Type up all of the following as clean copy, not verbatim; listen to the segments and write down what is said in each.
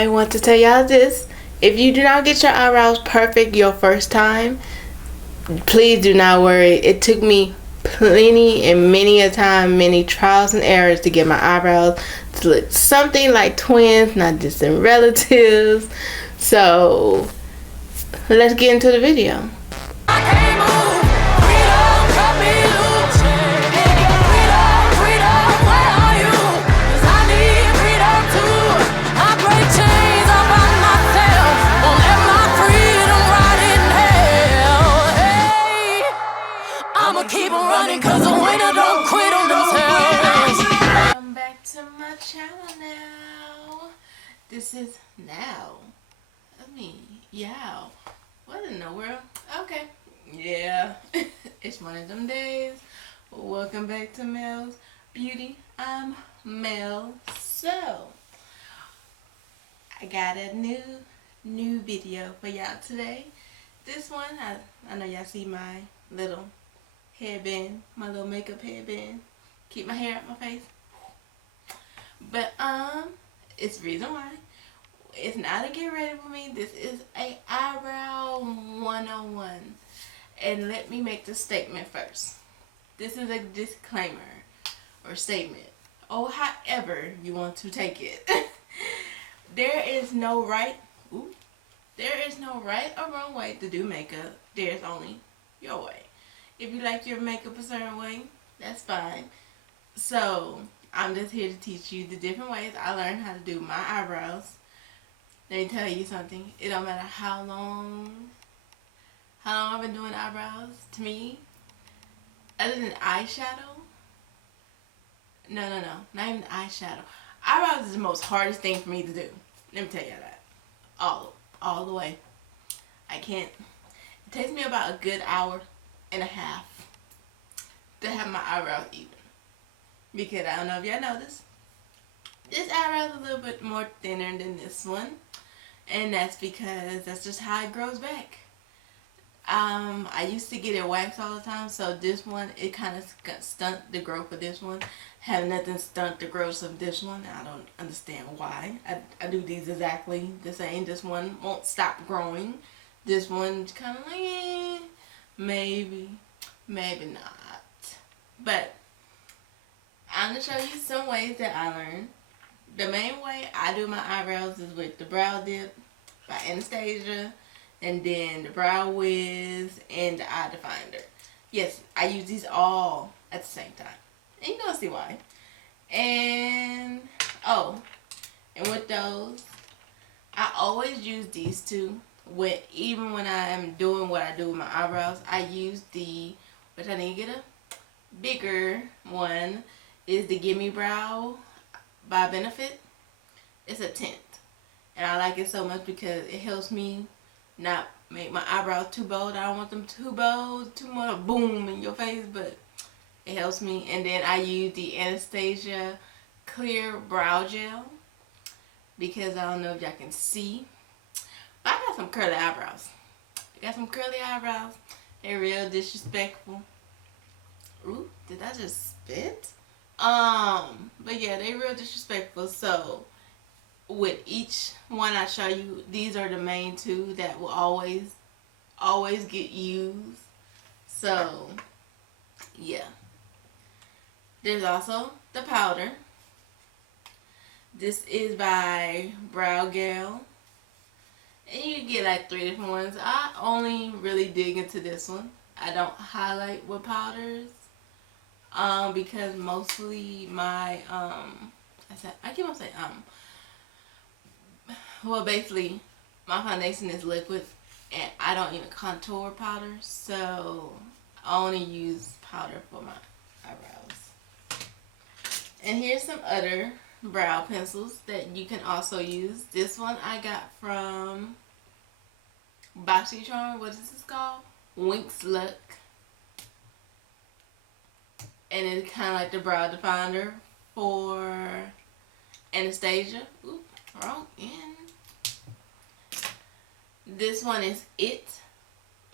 I want to tell y'all this. If you do not get your eyebrows perfect your first time, please do not worry. It took me plenty and many a time, many trials and errors to get my eyebrows to look something like twins, not distant relatives. So let's get into the video. Welcome back to my channel now. This is what in the world? Okay. Yeah. It's one of them days. Welcome back to Mel's Beauty. I'm Mel. So I got a new video for y'all today. This one, I know y'all see my little headband, my little makeup headband. Keep my hair out my face. But it's the reason why. It's not a get ready with me. This is a eyebrow 101. And let me make the statement first. This is a disclaimer or statement, or however you want to take it. There is no right or wrong way to do makeup. There's only your way. If you like your makeup a certain way, that's fine. So I'm just here to teach you the different ways I learned how to do my eyebrows. Let me tell you something. It don't matter how long I've been doing eyebrows. To me, other than eyeshadow, no, not even eyeshadow. Eyebrows is the most hardest thing for me to do. Let me tell you that. All the way. I can't. It takes me about a good hour and a half to have my eyebrows even. Because I don't know if y'all noticed, this eyebrow is a little bit more thinner than this one, and that's because that's just how it grows back. I used to get it waxed all the time, so this one, it kind of stunt the growth of this one. Have nothing stunt the growth of this one. I don't understand why. I do these exactly the same. This one won't stop growing. This one's kind of like, maybe not. But I'm going to show you some ways that I learned. The main way I do my eyebrows is with the Brow Dip by Anastasia, and then the Brow Wiz, and the Eye Definer. Yes, I use these all at the same time. And you're going to see why. And with those, I always use these two. Even when I am doing what I do with my eyebrows, I use which I need to get a bigger one, is the Gimme Brow by Benefit. It's a tint, and I like it so much because it helps me not make my eyebrows too bold. I don't want them too bold, too much boom in your face, but it helps me. And then I use the Anastasia Clear Brow Gel because I don't know if y'all can see, but I got some curly eyebrows. They're real disrespectful. Ooh, did I just spit? But yeah, they real disrespectful. So with each one I show you, these are the main two that will always get used. So yeah. There's also the powder. This is by Brow Gal. And you can get like 3 different ones. I only really dig into this one. I don't highlight with powders. Because mostly my basically my foundation is liquid and I don't even contour powder, so I only use powder for my eyebrows. And here's some other brow pencils that you can also use. This one I got from BoxyCharm. What is this called? Winx Luck. And it's kind of like the brow definer for Anastasia. Ooh, wrong end. This one is It.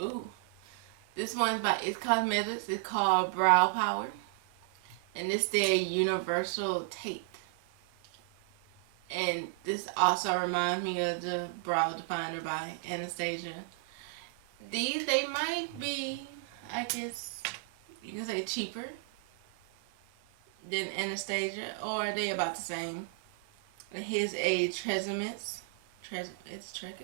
Ooh. This one's by It Cosmetics. It's called Brow Power. And it's their universal tape. And this also reminds me of the Brow Definer by Anastasia. These, they might be, I guess, you can say cheaper than Anastasia, or they about the same. Here's a Treasumets. It's Trek.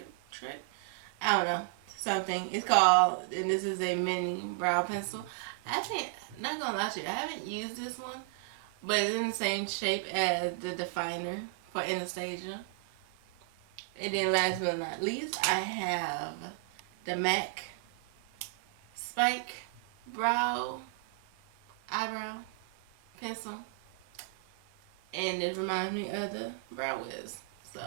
I don't know. Something. It's called, and this is a mini brow pencil. I think, not gonna lie to you, I haven't used this one, but it's in the same shape as the definer for Anastasia. And then last but not least, I have the MAC Spike Eyebrow Pencil. And it reminds me of the Brow Wiz. So,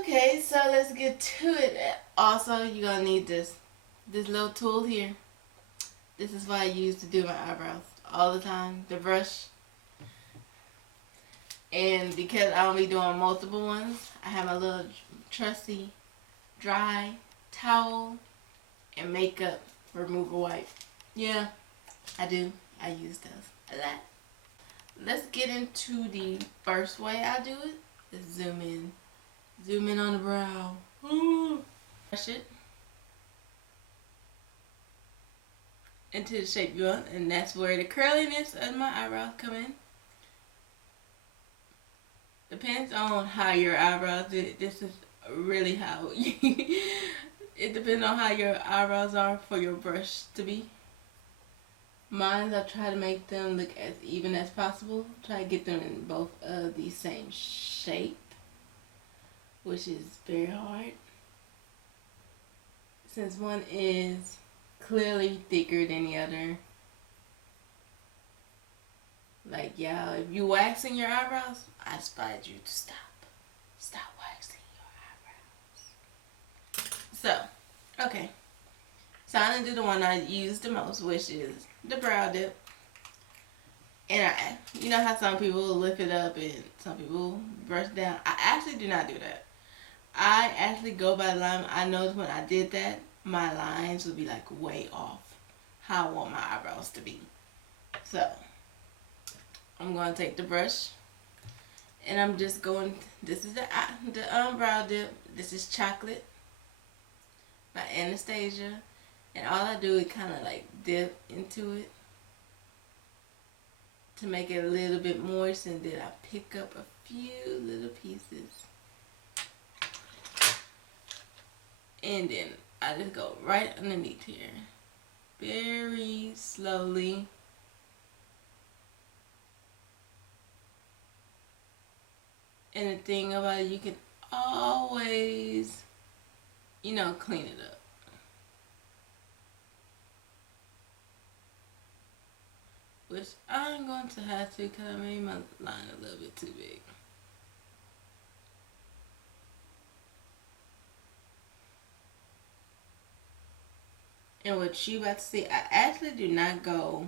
okay, so let's get to it. Also, you're gonna need this little tool here. This is what I use to do my eyebrows all the time. The brush. And because I'll be doing multiple ones, I have my little trusty dry towel and makeup remover wipe. Yeah, I do. I use those a lot. Let's get into the first way I do it. Let's zoom in. Zoom in on the brow. Ooh. Brush it into the shape you want, and that's where the curliness of my eyebrows come in. Depends on how your eyebrows do. This is really how it depends on how your eyebrows are for your brush to be. Mine, I try to make them look as even as possible. Try to get them in both of the same shape, which is very hard, since one is clearly thicker than the other. Like, yeah, if you waxing your eyebrows, I advise you to stop. Stop waxing your eyebrows. So, okay. So I'm gonna do the one I use the most, which is the brow dip. And you know how some people lift it up and some people brush down. I actually do not do that. I actually go by the line. I noticed when I did that, my lines would be like way off how I want my eyebrows to be. So I'm going to take the brush and I'm just going, this is the brow dip. This is Chocolate by Anastasia. And all I do is kind of like dip into it to make it a little bit moist, and then I pick up a few little pieces. And then I just go right underneath here. Very slowly. And the thing about it, you can always, clean it up. Which I'm going to have to, because I made my line a little bit too big. And what you about to see, I actually do not go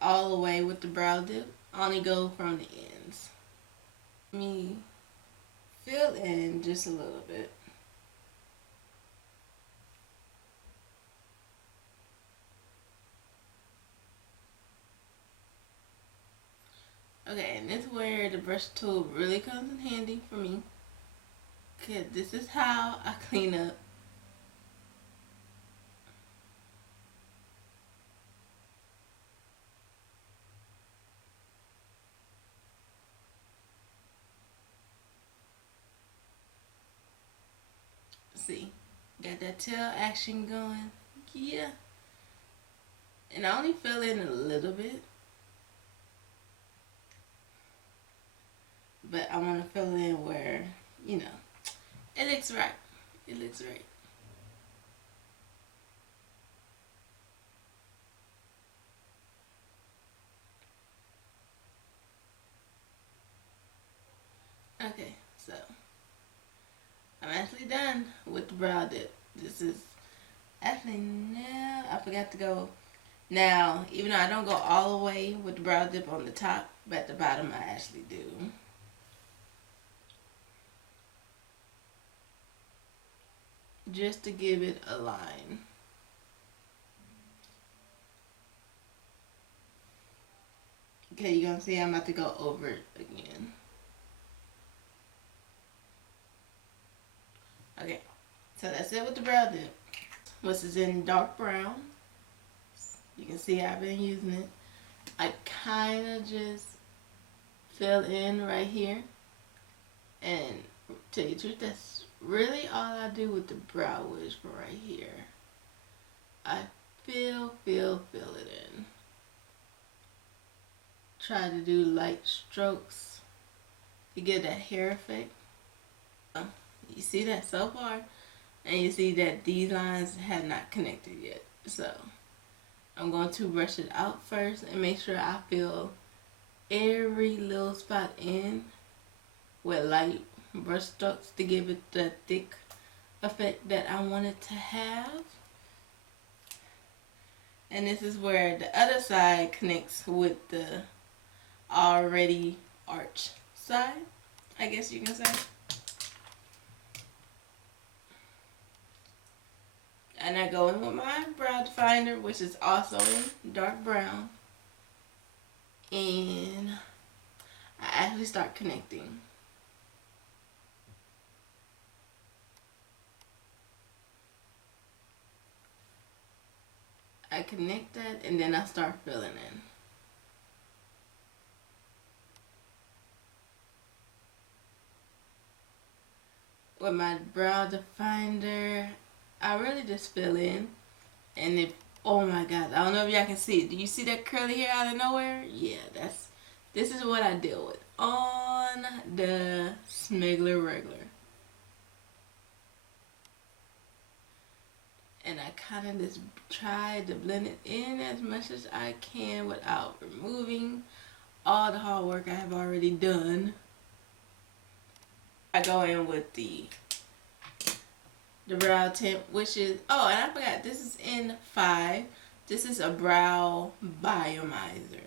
all the way with the brow dip. I only go from the ends. Let me fill in just a little bit. Okay, and this is where the brush tool really comes in handy for me. Because this is how I clean up. See, got that tail action going. Yeah. And I only fill in a little bit. But I want to fill in where, it looks right. It looks right. Okay, so I'm actually done with the brow dip. This is actually, now I forgot to go. Now, even though I don't go all the way with the brow dip on the top, but at the bottom I actually do. Just to give it a line. Okay, you're gonna see I'm about to go over it again. Okay, so that's it with the brow dip. This is in dark brown. You can see I've been using it. I kind of just fill in right here. And to tell you the truth, that's really all I do with the brow wish for right here. I fill it in. Try to do light strokes to get that hair effect. You see that so far? And you see that these lines have not connected yet. So I'm going to brush it out first and make sure I fill every little spot in with light brush strokes to give it the thick effect that I want it to have. And this is where the other side connects with the already arched side, I guess you can say. And I go in with my brow definer, which is also in dark brown. And I actually start connecting. I connect that and then I start filling in. With my brow definer, I really just fill in. And if, oh my god, I don't know if y'all can see it. Do you see that curly hair out of nowhere? Yeah, this is what I deal with on the Smiggler Regular. And I kind of just try to blend it in as much as I can without removing all the hard work I have already done. I go in with the brow tint, which is, oh, and I forgot, this is in 5. This is a brow biomizer.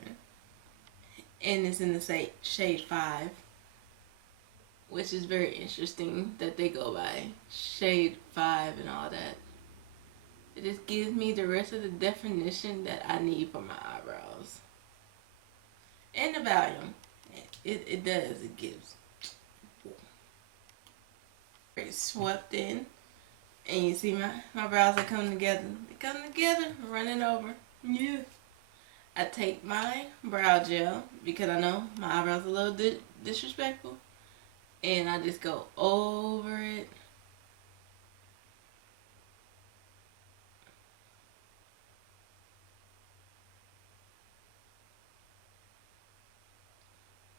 And it's in the shade 5. Which is very interesting that they go by shade 5 and all that. It just gives me the rest of the definition that I need for my eyebrows. And the volume. It does. It gives. It's swept in. And you see my brows are coming together. They come together. Running over. Yeah. I take my brow gel because I know my eyebrows are a little disrespectful. And I just go over it.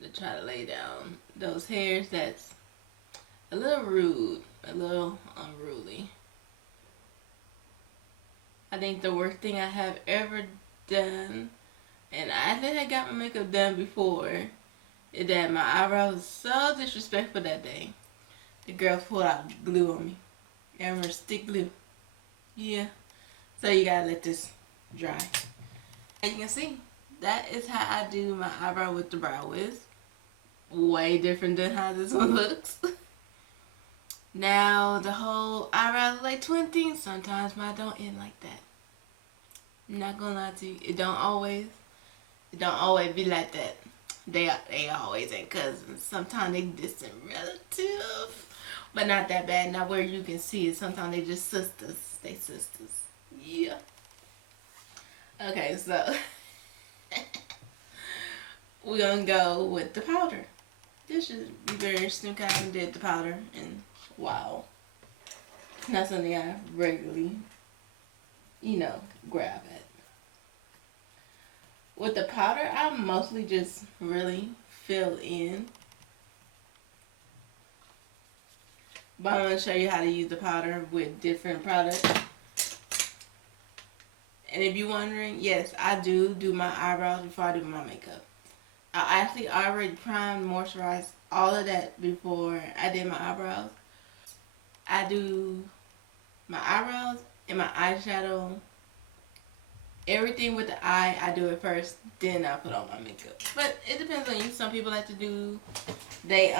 To try to lay down those hairs that's a little rude, a little unruly. I think the worst thing I have ever done, and I think I got my makeup done before, is that my eyebrows was so disrespectful that day. The girl pulled out glue on me. I remember stick glue. Yeah. So you gotta let this dry. As you can see, that is how I do my eyebrow with the brow wiz. Way different than how this one looks. Now the whole eyebrows like twin things, sometimes mine don't end like that. I'm not gonna lie to you, it don't always be like that. They always ain't cousins. Sometimes they distant relatives, but not that bad. Not where you can see it. Sometimes they just sisters. They sisters. Yeah. Okay, so we're gonna go with the powder. This should be very interesting because I haven't did the powder in a while. Not something I regularly, grab at. With the powder, I mostly just really fill in. But I'm going to show you how to use the powder with different products. And if you're wondering, yes, I do my eyebrows before I do my makeup. I actually already primed, moisturized, all of that before I did my eyebrows. I do my eyebrows and my eyeshadow. Everything with the eye, I do it first, then I put on my makeup. But it depends on you. Some people like to do they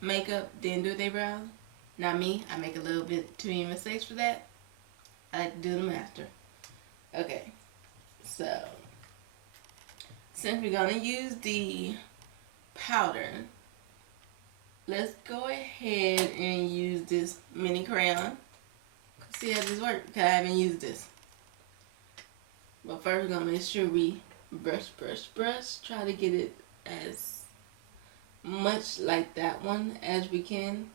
makeup, then do their brows. Not me. I make a little bit too many mistakes for that. I like to do them after. Okay, so since we're gonna use the powder, let's go ahead and use this mini crayon. See how this works, because I haven't used this. But first we're going to make sure we brush, brush, brush. Try to get it as much like that one as we can.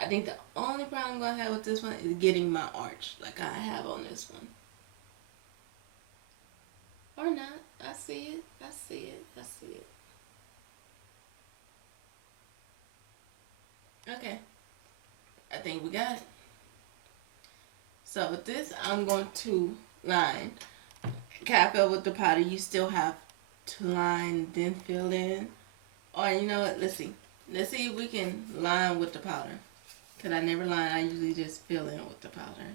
I think the only problem I'm going to have with this one is getting my arch like I have on this one. Or not. I see it. I see it. I see it. Okay. I think we got it. So with this, I'm going to line. Cap it with the powder. You still have to line, then fill in. Or you know what? Let's see. Let's see if we can line with the powder. Because I never line. I usually just fill in with the powder.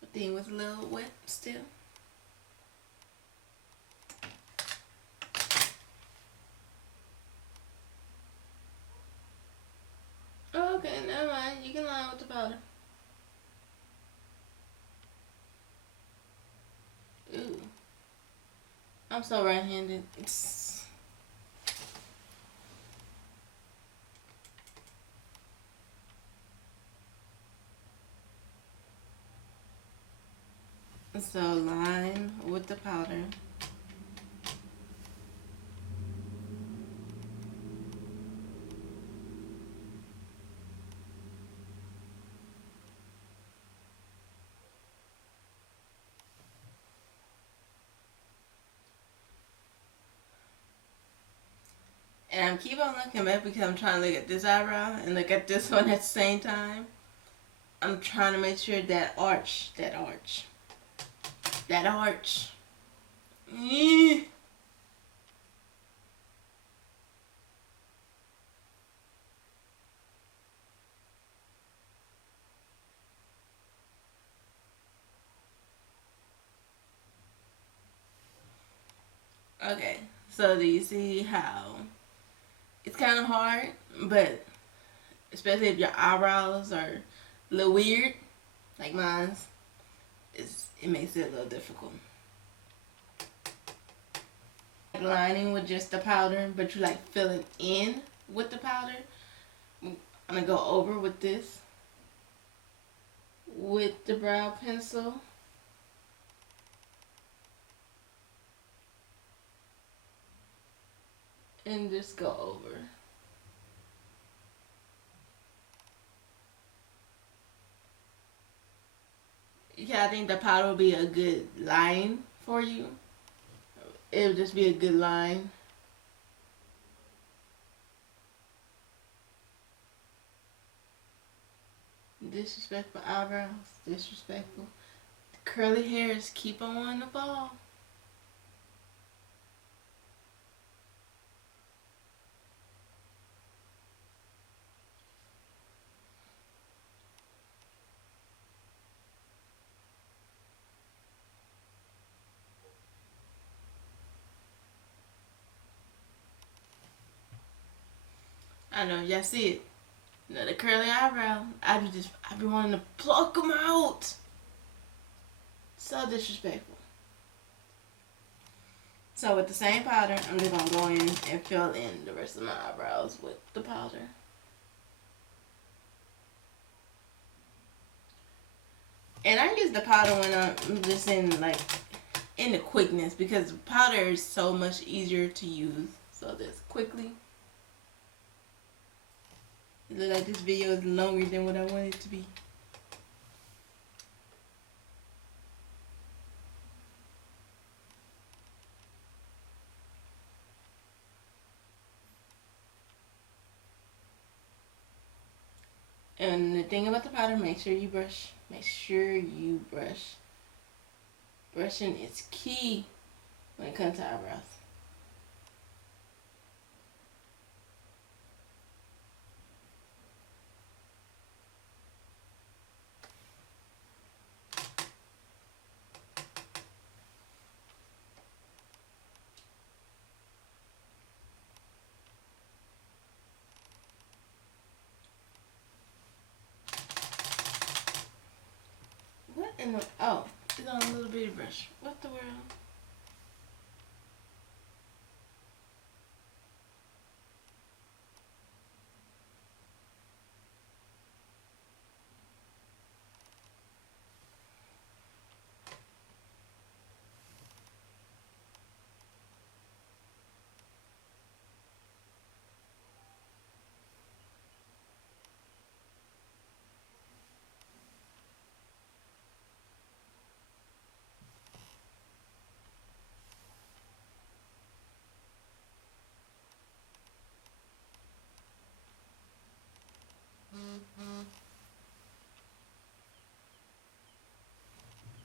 The thing was a little wet still. Oh, okay, never mind. You can line with the powder. Ooh. I'm so right-handed. So line with the powder. And I'm keep on looking back because I'm trying to look at this eyebrow and look at this one at the same time. I'm trying to make sure that arch. Okay, so do you see how it's kind of hard, but especially if your eyebrows are a little weird, like mine's, it makes it a little difficult. Lining with just the powder, but you like filling in with the powder. I'm gonna go over with this with the brow pencil. And just go over. Yeah, I think the powder will be a good line for you. It'll just be a good line. Disrespectful eyebrows. Disrespectful. The curly hairs keep on wanting to fall. I know, y'all see it. You know, the curly eyebrow. I be wanting to pluck them out. So disrespectful. So with the same powder, I'm just gonna go in and fill in the rest of my eyebrows with the powder. And I use the powder when I'm just in the quickness because powder is so much easier to use. So just quickly. It looks like this video is longer than what I want it to be. And the thing about the powder, make sure you brush. Make sure you brush. Brushing is key when it comes to eyebrows. What in the... Oh, it's on a little bitty brush. What the world?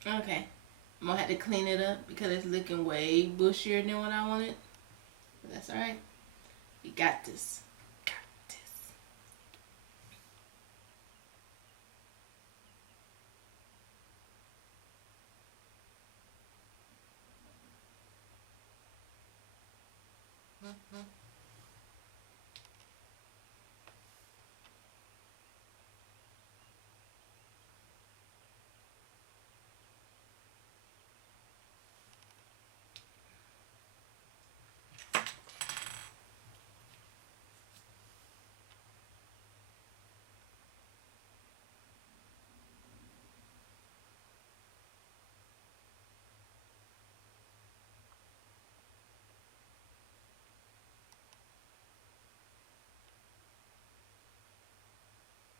Okay. I'm gonna have to clean it up because it's looking way bushier than what I wanted. But that's alright. We got this. Got this.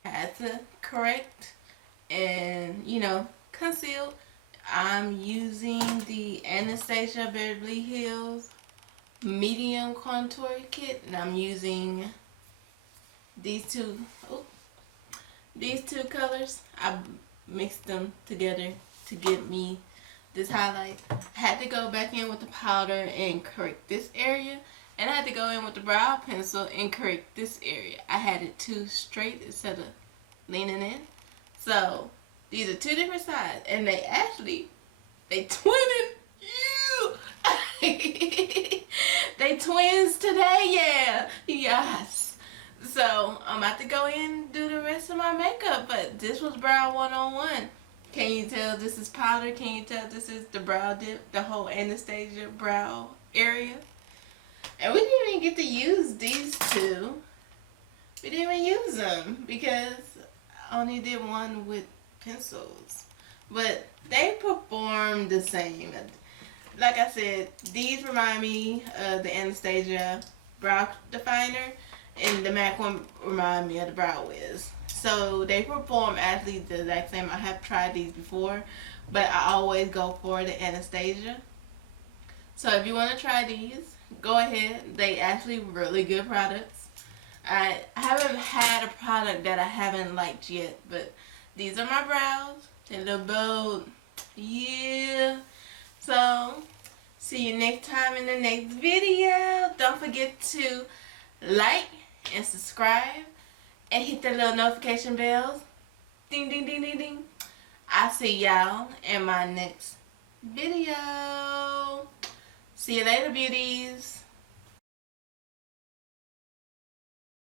I had to correct and, conceal. I'm using the Anastasia Beverly Hills medium contour kit, and I'm using these two oh, these two colors. I mixed them together to give me this highlight. I had to go back in with the powder and correct this area, and I had to go in with the brow pencil and correct this area. I had it too straight instead of leaning in. So these are two different sides, and they twinning you. They twins today, yeah. Yes. So I'm about to go in and do the rest of my makeup, but this was brow 101. Can you tell this is powder? Can you tell this is the brow dip, the whole Anastasia brow area? And we didn't even get to use these two. We didn't even use them because I only did one with pencils. But they perform the same. Like I said, these remind me of the Anastasia brow definer, and the MAC one remind me of the Brow Wiz. So they perform actually the exact same. I have tried these before, but I always go for the Anastasia. So if you want to try these, go ahead. They actually really good products. I haven't had a product that I haven't liked yet, but these are my brows. They look bold. Yeah. So, see you next time in the next video. Don't forget to like and subscribe and hit the little notification bells. Ding, ding, ding, ding, ding. I'll see y'all in my next video. See you later, beauties.